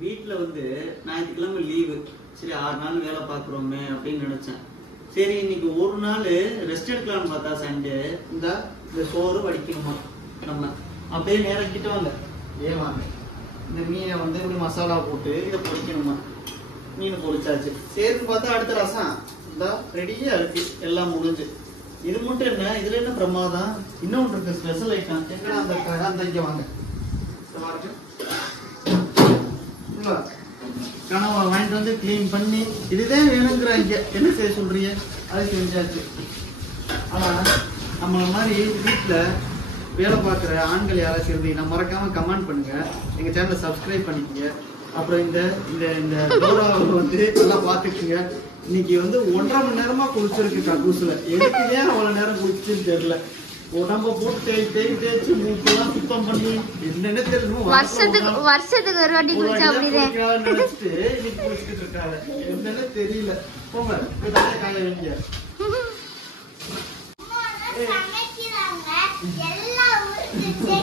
வீட்டுல வந்து ஞாயிற்றுக்கிழமை லீவு, சரி 6 நாள் வேலை பாக்குறோமே அப்படின்னு நினைச்சேன். சரி இன்னைக்கு ஒரு நாள் ரெஸ்ட் எடுக்கலாம்னு பார்த்தா சண்டே இந்த சோறு வடிக்கணுமா, நம்ம அப்படியே நேரம் கிட்ட வாங்க, ஏன் வாங்க, இந்த மீனை வந்து இப்படி மசாலா போட்டு இதை பொரிக்கணுமா. மீன் பொரிச்சாச்சு. சரின்னு பார்த்தா அடுத்த ரசம் இந்த ரெடியா இருக்கு, எல்லாம் முடிஞ்சு. இது மட்டும் என்ன, இதுல என்ன பிரமாதம், இன்னொன்று இருக்கு ஸ்பெஷல் ஐட்டம். எங்க அந்த இங்க வாங்க, கனவை வாங்கிட்டு வந்து கிளீன் பண்ணி இதுதான் வேணுங்கிறாங்க. என்ன செய்ய சொல்றீங்க, அது செஞ்சாச்சு. ஆனா நம்மள மாதிரி வீட்டுல வேலை பார்க்குற ஆண்கள் யாராச்சும் இருந்தீங்கன்னா மறக்காம கமெண்ட் பண்ணுங்க, எங்க சேனலை சப்ஸ்கிரைப் பண்ணிக்கங்க. அப்புறம் இந்த இந்த இந்த டோராவை வந்து நல்லா பார்த்துக்குங்க. இன்னைக்கு வந்து 1.5 மணி நேரமா குளிச்சிருக்கு கக்கூசுல. எதுக்குதே அவ்வளவு நேரம் குளிச்சுன்னு தெரியல. உடம்ப போட்டு தேய்ச்சி மூக்கெல்லாம் சுத்தம் பண்ணி என்னன்னு தெரியணும். வருஷத்துக்கு ஒரு வாட்டி குளிச்சா அப்படிதான் நினைச்சிட்டு இன்னைக்கு குளிச்சுட்டு இருக்காங்க. என்னன்னு தெரியல. போங்க காய வேண்டிய சமைக்கிறாங்க எல்லா ஊருக்கு